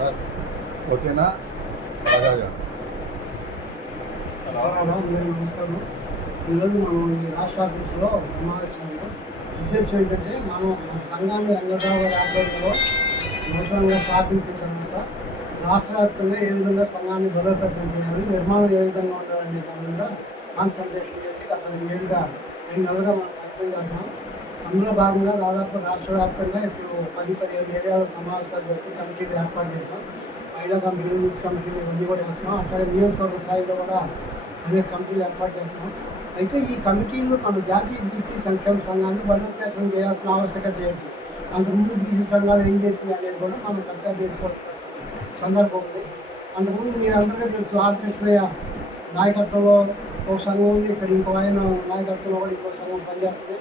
Sir ఓకేనా అలాగా నమస్కారం. ఈరోజు మనం ఈ రాష్ట్ర ఆఫీసులో సమావేశంలో ఉద్దేశం ఏంటంటే మనం మన సంఘాన్ని అంగరావు ఆధ్వర్యంలో నూతనంగా స్థాపించిన తర్వాత రాష్ట్ర వ్యాప్తంగా ఏ విధంగా సంఘాన్ని బలోపేతం చేయాలి, నిర్మాణం ఏ విధంగా ఉండాలనే దాని మీద కాన్సన్ట్రేషన్ చేసి గత 2 నెలలుగా మనం ప్రయత్నం చేస్తున్నాం. అందులో భాగంగా దాదాపు రాష్ట్ర వ్యాప్తంగా ఇప్పుడు 10-15 ఏరియాల సమావేశాలు జరిపి కమిటీలు ఏర్పాటు చేస్తాం. మహిళా కమిటీలు, యూత్ కమిటీలు ఇవన్నీ కూడా చేస్తున్నాం. అట్లాగే నియోజకవర్గ స్థాయిలో కూడా అనేక కమిటీలు ఏర్పాటు చేస్తున్నాం. అయితే ఈ కమిటీలు మన జాతీయ బీసీ సంక్షేమ సంఘాన్ని బలోపేతం చేయాల్సిన ఆవశ్యకత ఏంటి, అంతకుముందు బీసీ సంఘాలు ఏం చేసింది అనేది కూడా మనం కంపేర్ చేసుకోవాల్సిన సందర్భం ఉంది. అంతకుముందు మీరు అందరికీ తెలుసు, ఆర్ కృష్ణయ్య నాయకత్వంలో ఒక సంఘం ఉంది, ఇక్కడ ఇంకో ఆయన నాయకత్వంలో కూడా ఇంకో సంఘం పనిచేస్తుంది.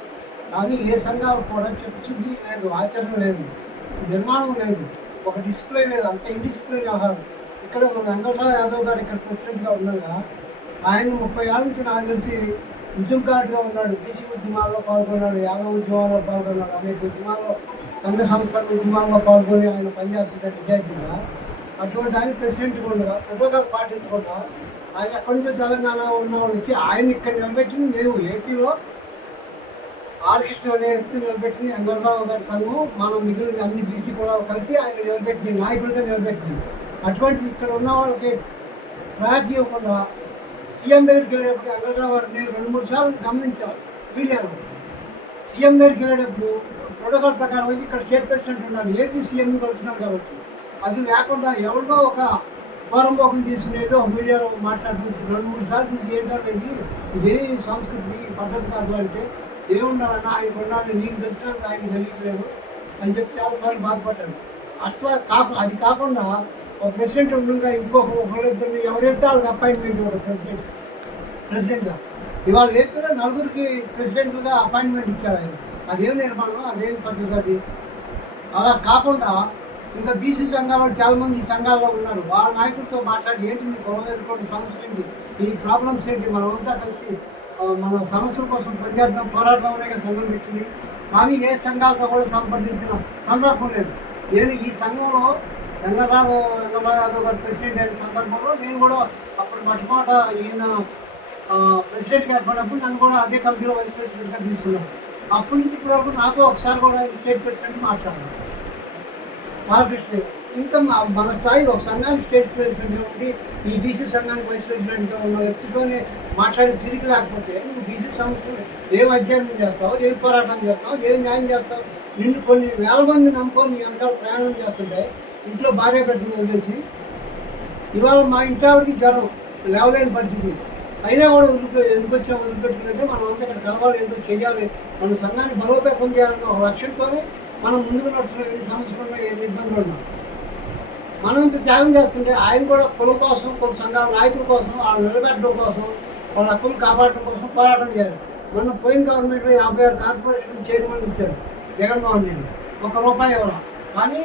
కానీ ఏ సంఘాలు కూడా చిత్తశుద్ధి లేదు, ఆచరణ లేదు, నిర్మాణం లేదు, ఒక డిసిప్లై లేదు, అంత ఇండిసిప్లైన్ వ్యవహారం. ఇక్కడ మన వెంకటరావు యాదవ్ గారు ఇక్కడ ప్రెసిడెంట్గా ఉండగా ఆయన 30 ఏళ్ళ నుంచి నాకు తెలిసి ఉద్యమకారుడిగా ఉన్నాడు. బీసీ ఉద్యమాల్లో పాల్గొన్నాడు, యాదవ్ ఉద్యమాల్లో పాల్గొన్నాడు, అనేక ఉద్యమాల్లో సంఘ సంస్కరణ ఉద్యమాల్లో పాల్గొని ఆయన పనిచేస్తుంటే నిజాయితీగా. అటువంటి ఆయన ప్రెసిడెంట్గా ఉండగా ప్రోటోకాల్ పాటించకుండా ఆయన ఎక్కడి నుంచో తెలంగాణ ఉన్న వాళ్ళు వచ్చి ఆయన ఇక్కడ నిలబెట్టింది మేము ఏపీలో ఆర్ కృష్ణ అనే వ్యక్తి నిలబెట్టింది వెంకటరావు గారి సంఘం. మనం మిగిలిన అన్ని బీసీ కూడా కలిపి ఆయన నిలబెట్టింది, నాయకుడిగా నిలబెట్టింది. అటువంటి ఇక్కడ ఉన్న వాళ్ళకి ప్రయారిటీ ఇవ్వకుండా సీఎం దగ్గరికి వెళ్ళేటప్పుడు వెంకటరావు గారు నేను 2-3 సార్లు గమనించాను మీడియాలో. సీఎం దగ్గరికి వెళ్ళేటప్పుడు ప్రోటోకాల్ ప్రకారం అయితే ఇక్కడ స్టేట్ ప్రెసిడెంట్ ఉండాలి, ఏపీ సీఎం కలుస్తున్నాడు కాబట్టి అది లేకుండా ఎవరిలో ఒక పోరంబోకం తీసుకునేది ఒక మీడియాలో మాట్లాడుతుంది. 2-3 సార్లు చూసి ఏంటంటే ఇదే సంస్కృతి పద్ధతి కాదు అంటే ఏముండాలన్నా ఆయన ఉండాలని నీకు తెలిసినంత ఆయన తెలియట్లేదు అని చెప్పి చాలాసార్లు బాధపడ్డాడు. అట్లా అది కాకుండా ఒక ప్రెసిడెంట్ ఉండగా ఒకరిద్దరిని ఎవరైతే వాళ్ళకి అపాయింట్మెంట్ ఇవ్వడు ప్రెసిడెంట్గా. ఇవాళ ఏపీలో 4గురికి ప్రెసిడెంట్గా అపాయింట్మెంట్ ఇచ్చాడు ఆయన. అదేం నిర్మాణం, అదేం పద్ధతి అది. అలా కాకుండా ఇంకా బీసీ సంఘాలు చాలామంది ఈ సంఘాల్లో ఉన్నారు. వాళ్ళ నాయకులతో మాట్లాడి ఏంటి మీ కులం ఎదుర్కొన్న సమస్య ఏంటి, ఈ ప్రాబ్లమ్స్ ఏంటి, మనమంతా కలిసి మన సమస్యల కోసం పనిచేద్దాం, పోరాడదాం అనే సంఘం పెట్టింది. కానీ ఏ సంఘాలతో కూడా సంప్రదించిన సందర్భం లేదు. నేను ఈ సంఘంలో వెంకటరావు యాదవ్ గారు ప్రెసిడెంట్ అయిన సందర్భంలో నేను కూడా అప్పుడు మొట్టమొదట ఈయన ప్రెసిడెంట్గా ఏర్పడినప్పుడు నన్ను కూడా అదే కమిటీలో వైస్ ప్రెసిడెంట్గా తీసుకున్నాను. అప్పటి నుంచి ఇప్పటి వరకు నాతో ఒకసారి కూడా స్టేట్ ప్రెసిడెంట్ మాట్లాడాను బాలకృష్ణ. ఇంకా మన స్థాయిలో ఒక సంఘానికి స్టేట్ ప్రెసిడెంట్గా ఉండి ఈ బీసీ సంఘానికి వైస్ ప్రెసిడెంట్గా ఉన్న వ్యక్తితోనే మాట్లాడి తిరిగి లేకపోతే నువ్వు బీసీ సమస్యలు ఏం అధ్యయనం చేస్తావు, ఏం పోరాటం చేస్తావు, ఏం న్యాయం చేస్తావు? నిన్ను కొన్ని వేల మంది నమ్ముకొని నీ వెనకాల ప్రయాణం చేస్తుంటే ఇంట్లో భార్య బిడ్డను వదిలేసి ఇవాళ మా ఇంటి ఆవిడకి జ్వరం లేవలేని పరిస్థితి అయినా కూడా ఎందుకు వదిలిపెట్టుకుంటే మనం అంతా ఇక్కడ కలవాలి, ఎందుకు చేయాలి, మన సంఘాన్ని బలోపేతం చేయాలన్న ఒక లక్ష్యంతోనే మనం ముందుకు నడుస్తున్న ఎన్ని సమస్యలు ఉన్నా, ఎన్ని ఇబ్బందులు ఉన్నా మనం ఇంత త్యాగం చేస్తుంటే ఆయన కూడా కులం కోసం, కొన్ని సంఘాల నాయకుల కోసం, వాళ్ళు నిలబెట్టడం కోసం, వాళ్ళ హక్కులు కాపాడటం కోసం పోరాటం చేయాలి. మొన్న పోయిన గవర్నమెంట్లో 56 కార్పొరేషన్ చైర్మన్ ఇచ్చాడు జగన్మోహన్ రెడ్డి, ₹1 ఇవ్వాలి. కానీ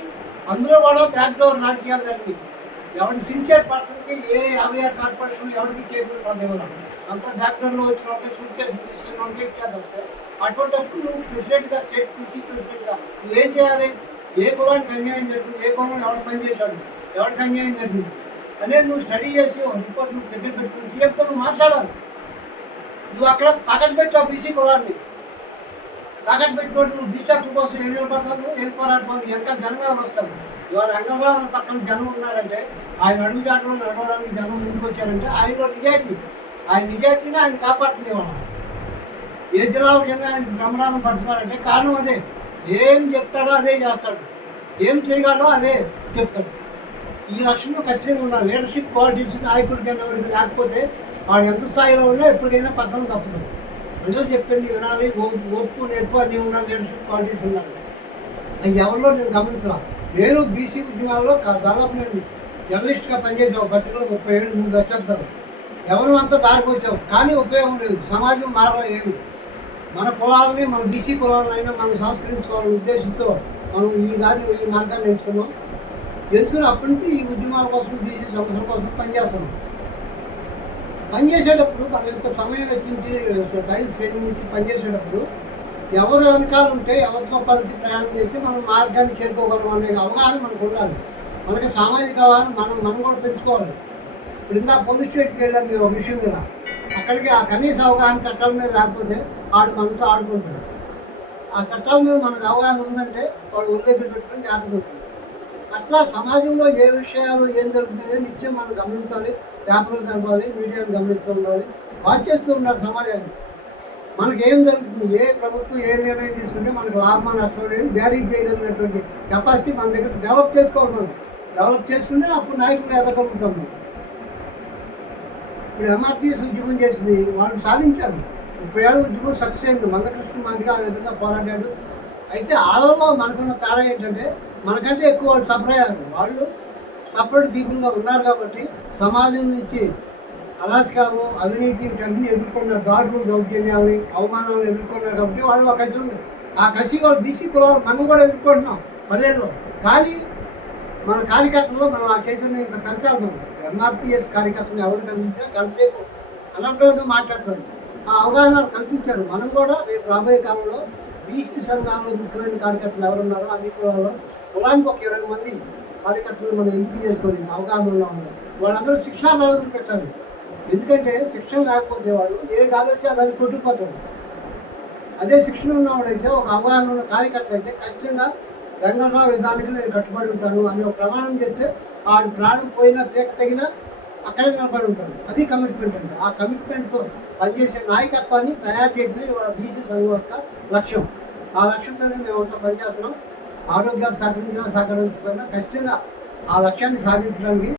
అందులో కూడా బ్యాక్డోర్ రాజకీయాలు జరిగింది. ఎవరి సిన్సియర్ పర్సన్కి ఏ 56 కార్పొరేషన్ ఎవరికి చైర్మన్ పదవి ఇవ్వాలి, అంతా బ్యాక్డోర్లో వచ్చిన వాళ్ళకి సూట్కేసు తీసుకుని వాళ్ళకి ఇచ్చేద్దాం. అటువంటిప్పుడు నువ్వు ప్రెసిడెంట్గా, స్టేట్ పీసీ ప్రెసిడెంట్గా నువ్వేం చేయాలి? ఏ కులానికి అన్యాయం జరిగింది, ఏ కులంలో ఎవరు పనిచేశాడు, ఎవరికి అన్యాయం జరిగింది అనేది నువ్వు స్టడీ చేసి రిపోర్ట్ నువ్వు దగ్గర పెట్టుకుని సీఎంతో నువ్వు మాట్లాడాలి. నువ్వు అక్కడ తాకట్టు పెట్టావు బీసీ కులాన్ని, తాకట్టు పెట్టుకోండి. నువ్వు బీసీ హక్కుల కోసం ఏం నిలబడతావు, ఏం పోరాడతావు, వెనక జనమే వస్తావు. ఇవాళ వెంకటరావు పక్కన జనం ఉన్నారంటే, ఆయన అడుగుజాటలో నడవడానికి జనం ముందుకు వచ్చారంటే ఆయనలో నిజాయితీ, ఆయన నిజాయితీని ఆయన కాపాడుతుంది. ఇవాళ ఏ జిల్లాల కింద ఆయన బ్రహ్మనాథం పడుతున్నారంటే కారణం అదే. ఏం చెప్తాడో అదే చేస్తాడు, ఏం చేయగలడో అదే చెప్తాడు. ఈ లక్ష్యంలో ఖచ్చితంగా ఉండాలి. లీడర్షిప్ క్వాలిటీస్ నాయకుడి కింద లేకపోతే వాడు ఎంత స్థాయిలో ఉన్నా ఎప్పటికైనా పతనం తప్పుతుంది. ప్రజలు చెప్పింది వినాలి, ఓర్పు నేర్పు అన్నీ ఉండాలి, లీడర్షిప్ క్వాలిటీస్ ఉండాలి. అది ఎవరిలో నేను గమనించరా. నేను బీసీ ఉద్యమాల్లో దాదాపు నేను జర్నలిస్ట్గా పనిచేసాను. పత్రికలో 37-3 దశాబ్దాలు. ఎవరు అంతా దారిపోసావు, కానీ ఉపయోగం లేదు. సమాజం మారలే ఏమి. మన కులాలని, మన బీసీ కులాలైనా మనం సంస్కరించుకోవాలనే ఉద్దేశంతో మనం ఈ మార్గాన్ని ఎంచుకున్నాం. ఎంచుకుని అప్పటి నుంచి ఈ ఉద్యమాల కోసం, బీసీ సమస్యల కోసం పనిచేస్తున్నాం. పనిచేసేటప్పుడు మనం ఎంత సమయం వెచ్చించి టైం స్పెండ్ నుంచి పనిచేసేటప్పుడు ఎవరు వెనకాల ఉంటే ఎవరితో కలిసి ప్రయాణం చేసి మనం మార్గాన్ని చేరుకోగలం అనే అవగాహన మనకు ఉండాలి. మనకి సామాజిక అవగాహన మనం కూడా పెంచుకోవాలి. ఇప్పుడు ఇందాక పోలీస్ స్టేషన్కి వెళ్ళాం మేము ఒక విషయం మీద, అక్కడికి ఆ కనీస అవగాహన చట్టాల మీద లేకపోతే వాడు మనతో ఆడుకుంటాడు. ఆ చట్టాల మీద మనకు అవగాహన ఉందంటే వాడు ఉల్లేఖలు పెట్టుకుని జాగ్రత్త ఉంటుంది. అట్లా సమాజంలో ఏ విషయాలు ఏం జరుగుతుందో నిత్యం మనం గమనించాలి, పేపర్లు చదవాలి, మీడియాను గమనిస్తూ ఉండాలి, వాచ్ చేస్తూ ఉండాలి సమాజాన్ని. మనకి ఏం జరుగుతుంది, ఏ ప్రభుత్వం ఏ నిర్ణయం తీసుకుంటే మనకు లాభమా నష్టం లేదు బ్యారీ చేయగలిగినటువంటి కెపాసిటీ మన దగ్గర డెవలప్ చేసుకోవాలి. మనం డెవలప్ చేసుకుంటే అప్పుడు నాయకులు ఎదగలుగుతాం. మనం ఇప్పుడు ఎంఆర్పిఎస్ ఉద్యమం చేసింది, వాళ్ళు సాధించారు. 30 ఏళ్ళ ఉద్యమం సక్సెస్ అయింది. మందకృష్ణ మాదిగా ఆ విధంగా పోరాడాడు. అయితే వాళ్ళలో మనకున్న తేడా ఏంటంటే మనకంటే ఎక్కువ వాళ్ళు సఫర్ అయ్యారు. వాళ్ళు సపరేట్ పీపుల్గా ఉన్నారు కాబట్టి సమాజం నుంచి అరాచకాలు, అవినీతి వీటన్ని ఎదుర్కొన్నారు. దాడులు, దౌర్జన్యాలు, అవమానాలు ఎదుర్కొన్నారు కాబట్టి వాళ్ళు ఒక కసి ఉంది. ఆ కసి వాళ్ళు బీసీ కులాలు మనం కూడా ఎదుర్కొంటున్నాం 10 ఏళ్ళలో. కానీ మన కార్యకర్తల్లో మనం ఆ చైతన్యం ఇంకా పెంచాలి. మనం ఎంఆర్పిఎస్ కార్యకర్తలు ఎవరు కనిపించారు గంటసేపు అనంతరంగా మాట్లాడతారు. ఆ అవగాహన కల్పించారు. మనం కూడా రేపు రాబోయే కాలంలో బీసీ సంఘాల్లో ముఖ్యమైన కార్యకర్తలు ఎవరున్నారో అది కులానికి ఒక 20 మంది కార్యకర్తలు మనం ఎంపిక చేసుకొని అవగాహనలో ఉన్నారు. వాళ్ళందరూ శిక్షా తరగతులు పెట్టాలి. ఎందుకంటే శిక్షణ లేకపోతే వాడు ఏ ఆలోచన అది కొట్టుకుపోతాడు. అదే శిక్షణ ఉన్నవాడైతే ఒక అవగాహన ఉన్న కార్యకర్త అయితే ఖచ్చితంగా వెంకటరావు విధానికి నేను కట్టుబడి ఉంటాను అని ఒక ప్రమాణం చేస్తే వాడు ప్రాణం పోయినా తీక తగినా అక్కడే నిలబడి ఉంటాడు. అది కమిట్మెంట్ అంటే. ఆ కమిట్మెంట్తో పనిచేసే నాయకత్వాన్ని తయారు చేయడమే వాళ్ళ బీసీ సంఘం యొక్క లక్ష్యం. ఆ లక్ష్యంతోనే మేము అంతా పనిచేస్తున్నాం. ఆరోగ్యాలు సహకరించినా సహకరించకపోయినా ఖచ్చితంగా ఆ లక్ష్యాన్ని సాధించడానికి